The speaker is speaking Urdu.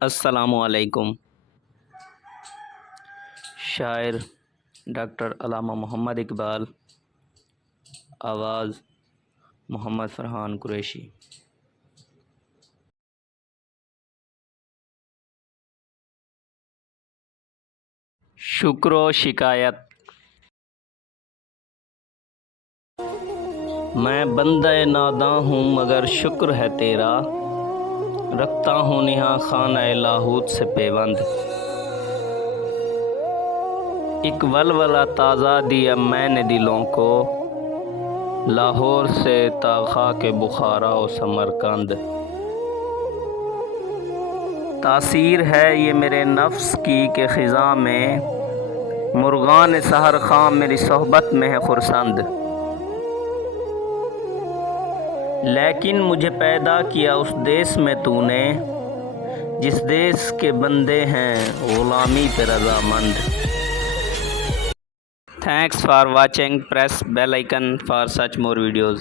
السلام علیکم۔ شاعر ڈاکٹر علامہ محمد اقبال، آواز محمد فرحان قریشی۔ شکر و شکایت۔ میں بندہ ناداں ہوں مگر شکر ہے تیرا، رکھتا ہوں نہاں خانہ لاہوت سے پیوند۔ ایک ولولہ تازہ دیا میں نے دلوں کو، لاہور سے تا خاک بخارا و سمرقند۔ تاثیر ہے یہ میرے نفس کی کہ خزاں میں مرغان سحر خواں میری صحبت میں ہے خرسند۔ لیکن مجھے پیدا کیا اس دیس میں تو نے، جس دیس کے بندے ہیں غلامی پہ رضامند۔ Thanks for watching. Press bell icon for such more videos.